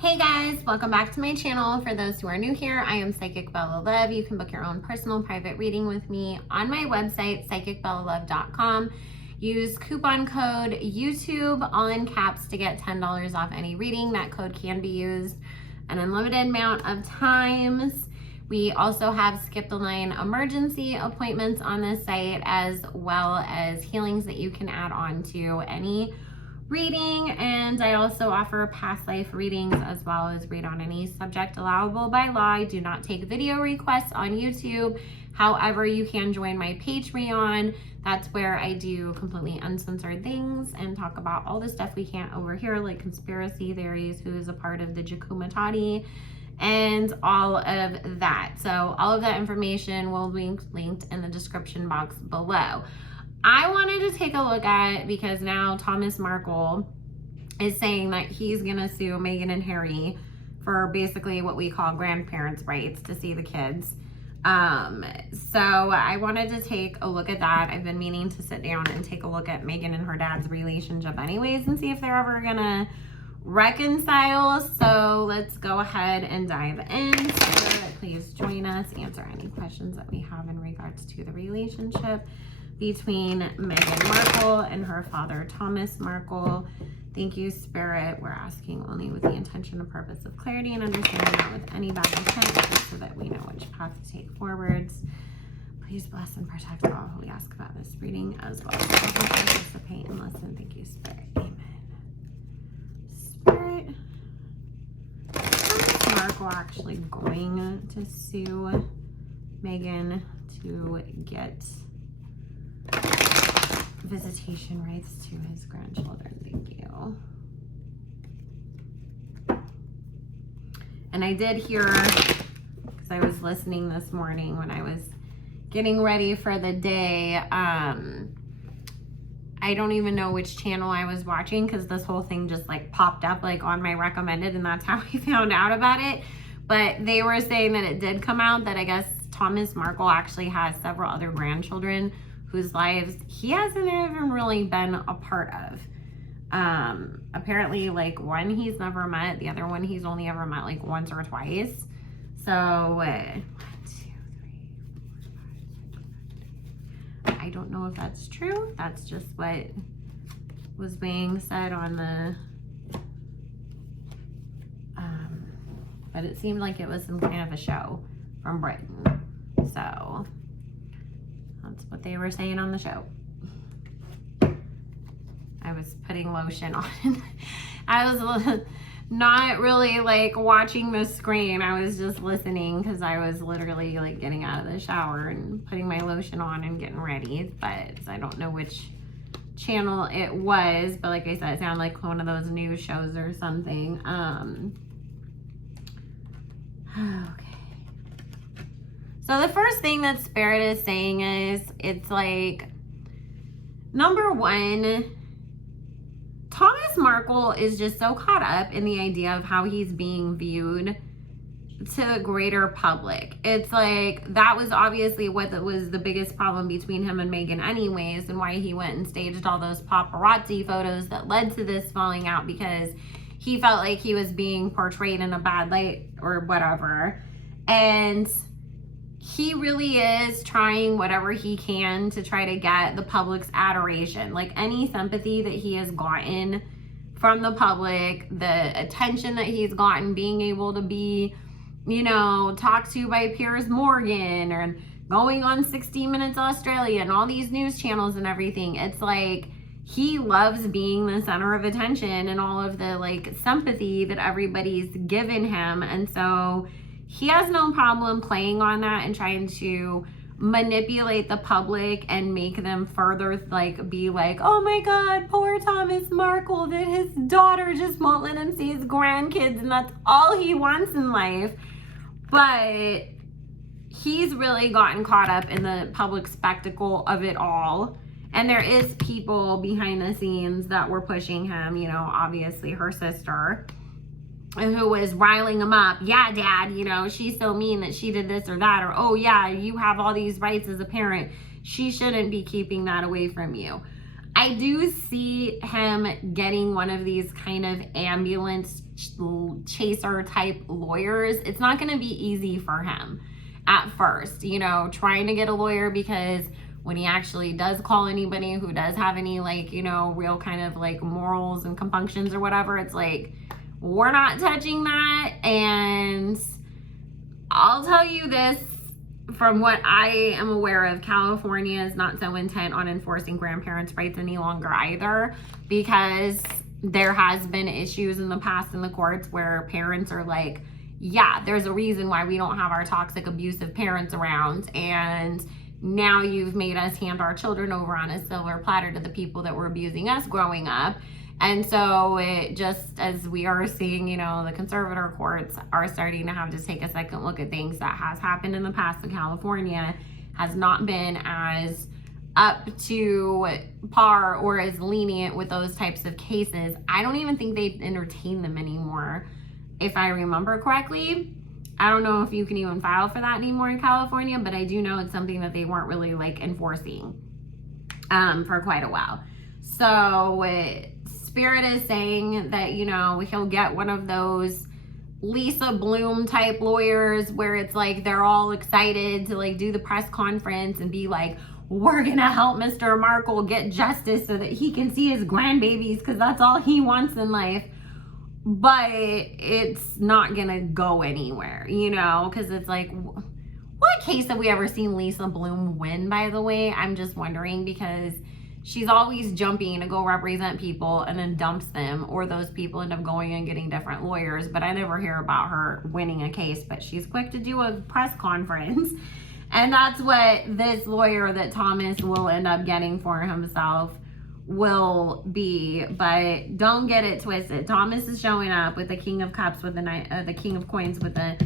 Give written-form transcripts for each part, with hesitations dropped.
Hey guys, welcome back to my channel. For those who are new here, I am Psychic Bella Love. You can book your own personal private reading with me on my website, psychicbellalove.com. Use coupon code YouTube, all in caps, to get $10 off any reading. That code can be used an unlimited amount of times. We also have skip the line emergency appointments on this site, as well as healings that you can add on to any reading, and I also offer past life readings as well as read on any subject allowable by law. I do not take video requests on YouTube. However, you can join my Patreon. That's where I do completely uncensored things and talk about all the stuff we can't overhear, like conspiracy theories, who is a part of the Jacqueminati, and all of that. So all of that information will be linked in the description box below. I wanted to take a look at, because now Thomas Markle is saying that he's going to sue Meghan and Harry for basically what we call grandparents' rights to see the kids. So I wanted to take a look at that. I've been meaning to sit down and take a look at Meghan and her dad's relationship anyways and see if they're ever going to reconcile. So let's go ahead and dive in. So please join us, answer any questions that we have in regards to the relationship between Meghan Markle and her father, Thomas Markle. Thank you, Spirit. We're asking only with the intention and purpose of clarity and understanding, not with any bad intent, just so that we know which path to take forwards. Please bless and protect all who we ask about this reading, as well as all who participate and listen. Thank you, Spirit. Amen. Spirit, is Markle actually going to sue Meghan to get visitation rights to his grandchildren? Thank you. And I did hear, because I was listening this morning when I was getting ready for the day, I don't even know which channel I was watching, because this whole thing just like popped up like on my recommended, and that's how I found out about it. But they were saying that it did come out that I guess Thomas Markle actually has several other grandchildren whose lives he hasn't even really been a part of. Apparently, like, one he's never met, the other one he's only ever met like once or twice. So 1, 2, 3, 4, 5, 6, 7, 8. I don't know if that's true. That's just what was being said on the but it seemed like it was some kind of a show from Britain. So that's what they were saying on the show. I was putting lotion on. I was not really like watching the screen. I was just listening, because I was literally like getting out of the shower and putting my lotion on and getting ready. But I don't know which channel it was. But like I said, it sounded like one of those news shows or something. Okay. So the first thing that Spirit is saying is, it's like, number one, Thomas Markle is just so caught up in the idea of how he's being viewed to the greater public. It's like, that was obviously what was the biggest problem between him and Meghan anyways, and why he went and staged all those paparazzi photos that led to this falling out, because he felt like he was being portrayed in a bad light or whatever. And he really is trying whatever he can to try to get the public's adoration. Like, any sympathy that he has gotten from the public, the attention that he's gotten, being able to be, you know, talked to by Piers Morgan, or going on 60 Minutes Australia and all these news channels and everything. It's like, he loves being the center of attention and all of the like sympathy that everybody's given him. And so he has no problem playing on that and trying to manipulate the public and make them further like be like, oh my God, poor Thomas Markle, that his daughter just won't let him see his grandkids, and that's all he wants in life. But he's really gotten caught up in the public spectacle of it all. And there is people behind the scenes that were pushing him, you know, obviously her sister, who was riling him up. Yeah, Dad, you know, she's so mean that she did this or that. Or, oh yeah, you have all these rights as a parent. She shouldn't be keeping that away from you. I do see him getting one of these kind of ambulance chaser type lawyers, it's not going to be easy for him at first, you know, trying to get a lawyer, because when he actually does call anybody who does have any, like, you know, real kind of like morals and compunctions or whatever, it's like, we're not touching that. And I'll tell you this, from what I am aware of, California is not so intent on enforcing grandparents' rights any longer either, because there has been issues in the past in the courts where parents are like, yeah, there's a reason why we don't have our toxic, abusive parents around, and now you've made us hand our children over on a silver platter to the people that were abusing us growing up. And so it just, as we are seeing, you know, the conservator courts are starting to have to take a second look at things that has happened in the past in California, has not been as up to par or as lenient with those types of cases. I don't even think they entertain them anymore, if I remember correctly. I don't know if you can even file for that anymore in California, but I do know it's something that they weren't really like enforcing for quite a while. So Spirit is saying that, you know, he'll get one of those Lisa Bloom type lawyers where it's like they're all excited to like do the press conference and be like, we're gonna help Mr. Markle get justice so that he can see his grandbabies, because that's all he wants in life. But it's not gonna go anywhere, you know, because it's like, what case have we ever seen Lisa Bloom win, by the way? I'm just wondering, because she's always jumping to go represent people and then dumps them, or those people end up going and getting different lawyers. But I never hear about her winning a case, but she's quick to do a press conference. And that's what this lawyer that Thomas will end up getting for himself will be. But don't get it twisted. Thomas is showing up with the King of Cups, with the King of Coins, with the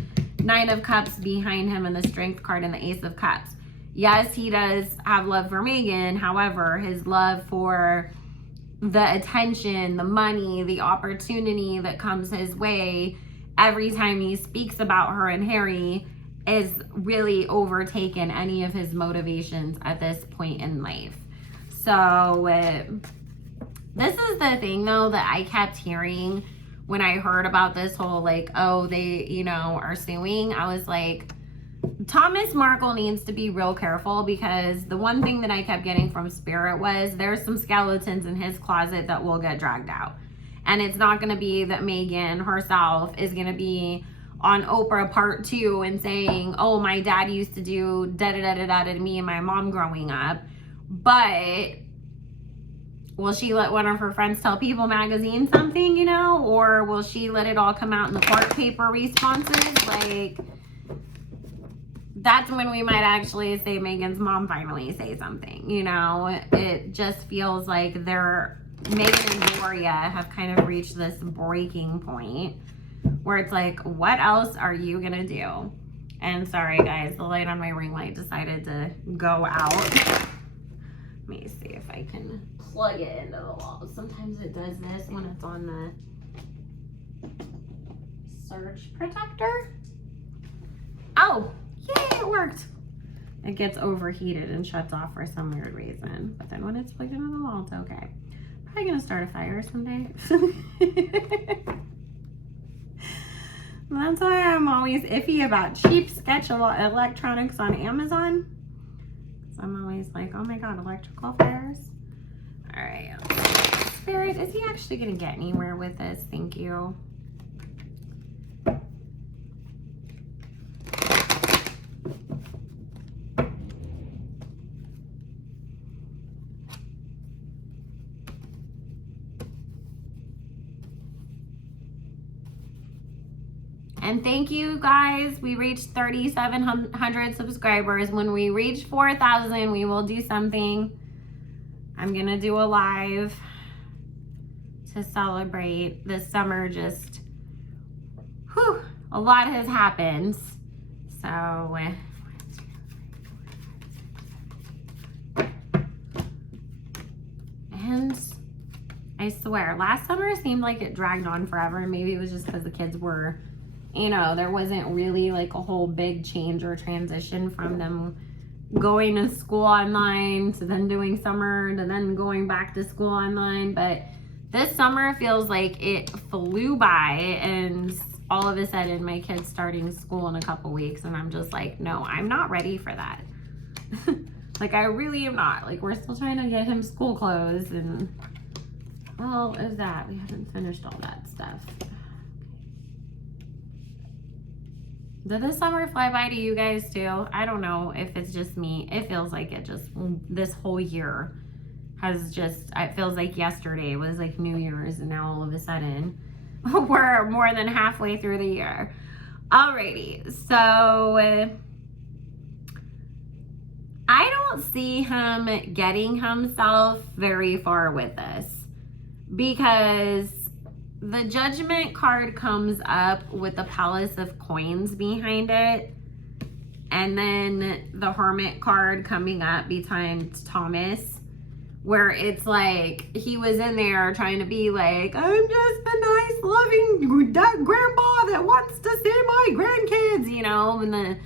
Nine of Cups behind him, and the Strength card and the Ace of Cups. Yes, he does have love for Meghan. However, his love for the attention, the money, the opportunity that comes his way every time he speaks about her and Harry is really overtaken any of his motivations at this point in life. So this is the thing, though, that I kept hearing when I heard about this whole, like, oh, they, you know, are suing. I was like, Thomas Markle needs to be real careful, because the one thing that I kept getting from Spirit was there's some skeletons in his closet that will get dragged out. And it's not going to be that Meghan herself is going to be on Oprah Part 2 and saying, oh, my dad used to do da-da-da-da-da to me and my mom growing up. But will she let one of her friends tell People magazine something, you know? Or will she let it all come out in the court paper responses? Like, that's when we might actually say Meghan's mom finally say something, you know? It just feels like Meghan and Gloria have kind of reached this breaking point where it's like, what else are you gonna do? And sorry guys, the light on my ring light decided to go out. Let me see if I can plug it into the wall. Sometimes it does this when it's on the surge protector. Oh, yay, it worked. It gets overheated and shuts off for some weird reason. But then when it's plugged into the wall, it's okay. Probably gonna start a fire someday. That's why I'm always iffy about cheap sketch electronics on Amazon. So I'm always like, oh my God, electrical fires. All right. Spirit, is he actually gonna get anywhere with this? Thank you. And thank you guys. We reached 3,700 subscribers. When we reach 4,000, we will do something. I'm gonna do a live to celebrate this summer. Just, whew, a lot has happened. So, and I swear, last summer seemed like it dragged on forever. And maybe it was just because the kids were, you know, there wasn't really like a whole big change or transition from them going to school online to then doing summer to then going back to school online. But This summer feels like it flew by, and all of a sudden my kid's starting school in a couple weeks, and I'm just like, no, I'm not ready for that. Like, I really am not. Like, we're still trying to get him school clothes, and well, is that we haven't finished all that stuff. Did this summer fly by to you guys too? I don't know if it's just me. It feels like it just, this whole year has just, it feels like yesterday was like New Year's, and now all of a sudden we're more than halfway through the year. Alrighty, so I don't see him getting himself very far with this, because the Judgment card comes up with the Palace of Coins behind it, and then the Hermit card coming up behind Thomas, where it's like he was in there trying to be like, I'm just a nice, loving grandpa that wants to see my grandkids, you know, and the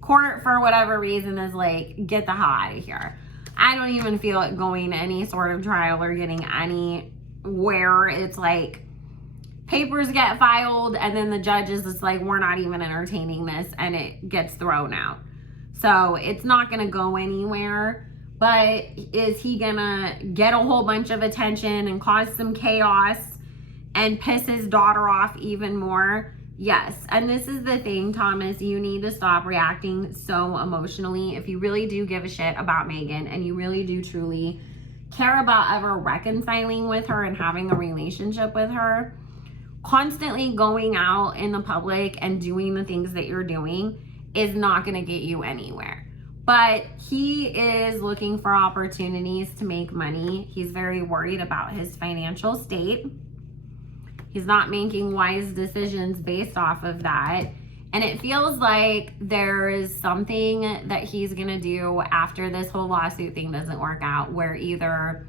court, for whatever reason, is like, get the hell out of here. I don't even feel it going to any sort of trial or getting anywhere. It's like papers get filed, and then the judge is just like, we're not even entertaining this, and it gets thrown out. So it's not going to go anywhere. But is he gonna get a whole bunch of attention and cause some chaos and piss his daughter off even more? Yes. And this is the thing, Thomas, you need to stop reacting so emotionally. If you really do give a shit about Meghan, and you really do truly care about ever reconciling with her and having a relationship with her, constantly going out in the public and doing the things that you're doing is not gonna get you anywhere. But he is looking for opportunities to make money. He's very worried about his financial state. He's not making wise decisions based off of that. And it feels like there is something that he's gonna do after this whole lawsuit thing doesn't work out, where either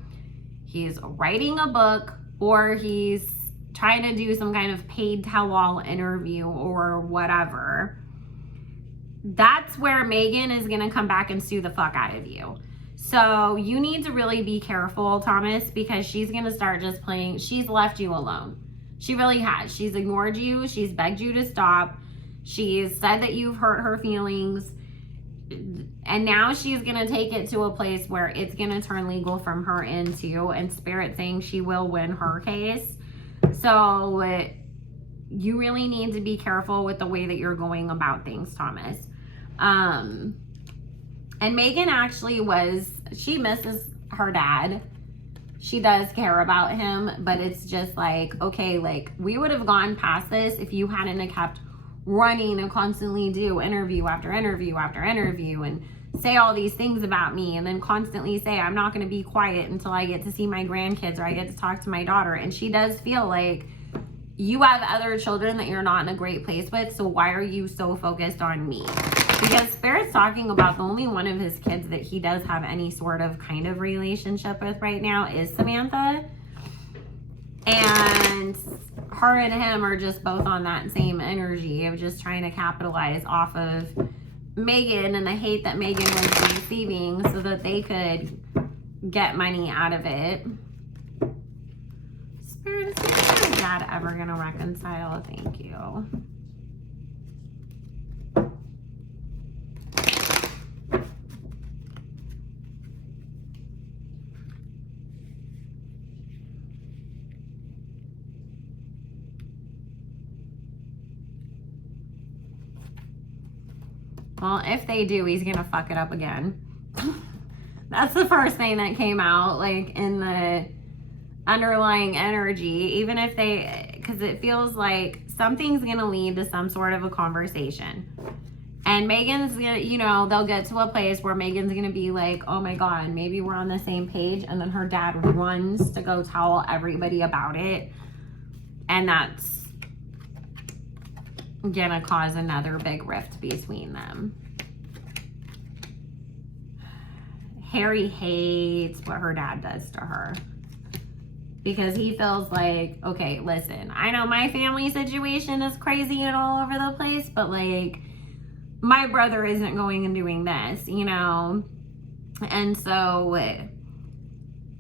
he's writing a book or he's trying to do some kind of paid tell-all interview or whatever. That's where Meghan is going to come back and sue the fuck out of you. So you need to really be careful, Thomas, because she's going to start just playing. She's left you alone. She really has. She's ignored you. She's begged you to stop. She's said that you've hurt her feelings. And now she's going to take it to a place where it's going to turn legal from her end too. And Spirit saying she will win her case. So you really need to be careful with the way that you're going about things, Thomas. And Meghan actually she misses her dad. She does care about him, but it's just like, okay, like, we would have gone past this if you hadn't have kept running and constantly do interview after interview after interview and say all these things about me, and then constantly say, I'm not going to be quiet until I get to see my grandkids or I get to talk to my daughter. And she does feel like you have other children that you're not in a great place with, so why are you so focused on me? Because Spirit's talking about the only one of his kids that he does have any sort of kind of relationship with right now is Samantha. And her and him are just both on that same energy of just trying to capitalize off of Meghan and the hate that Meghan was receiving so that they could get money out of it. Spirit, is your dad ever going to reconcile? Thank you. Well, if they do, he's going to fuck it up again. That's the first thing that came out, like, in the underlying energy. Even if because it feels like something's going to lead to some sort of a conversation. And Meghan's going to, they'll get to a place where Meghan's going to be like, oh my God, maybe we're on the same page. And then her dad runs to go tell everybody about it. And that's gonna cause another big rift between them. Harry hates what her dad does to her because he feels like, okay, listen, I know my family situation is crazy and all over the place, but like, my brother isn't going and doing this, And so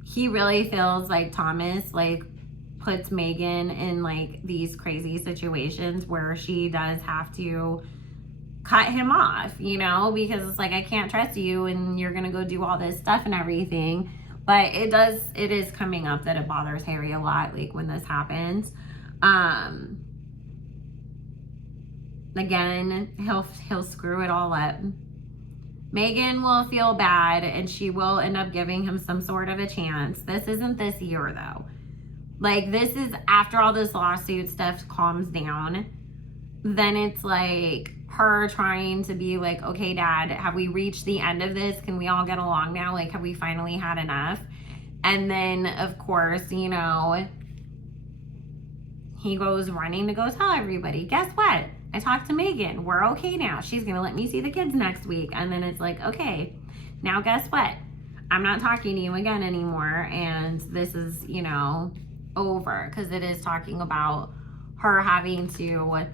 he really feels like, Thomas, like, puts Meghan in like these crazy situations where she does have to cut him off, you know, because it's like, I can't trust you and you're gonna go do all this stuff and everything. But it is coming up that it bothers Harry a lot, like when this happens. Again, he'll screw it all up. Meghan will feel bad and she will end up giving him some sort of a chance. This isn't this year though. Like, this is after all this lawsuit stuff calms down. Then it's like her trying to be like, okay, Dad, have we reached the end of this? Can we all get along now? Like, have we finally had enough? And then, of course, you know, he goes running to go tell everybody, guess what? I talked to Meghan. We're okay now. She's going to let me see the kids next week. And then it's like, okay, now guess what? I'm not talking to you again anymore. And this is, you know, over, because it is talking about her having to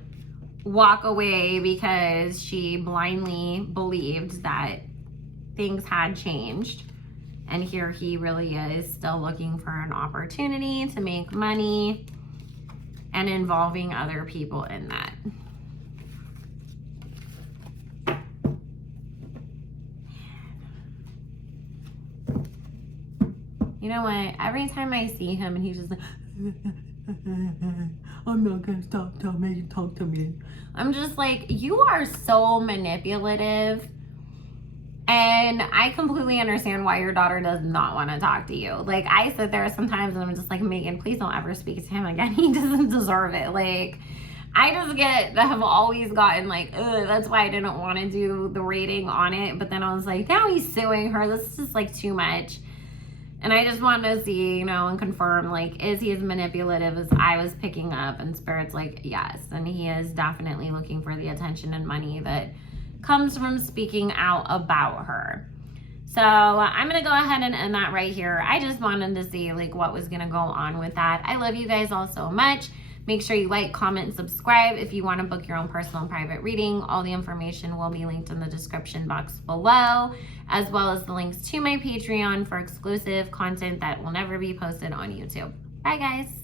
walk away because she blindly believed that things had changed. And here he really is still looking for an opportunity to make money and involving other people in that. You know what? Every time I see him and he's just like, I'm not gonna stop telling me to talk to me. I'm just like, you are so manipulative. And I completely understand why your daughter does not want to talk to you. Like, I sit there sometimes and I'm just like, Meghan, please don't ever speak to him again. He doesn't deserve it. Like, I just have always gotten like, ugh, that's why I didn't want to do the rating on it. But then I was like, now he's suing her. This is just like too much. And I just wanted to see, you know, and confirm, like, is he as manipulative as I was picking up? And Spirit's like, yes. And he is definitely looking for the attention and money that comes from speaking out about her. So I'm going to go ahead and end that right here. I just wanted to see, like, what was going to go on with that. I love you guys all so much. Make sure you like, comment, and subscribe if you want to book your own personal and private reading. All the information will be linked in the description box below, as well as the links to my Patreon for exclusive content that will never be posted on YouTube. Bye, guys.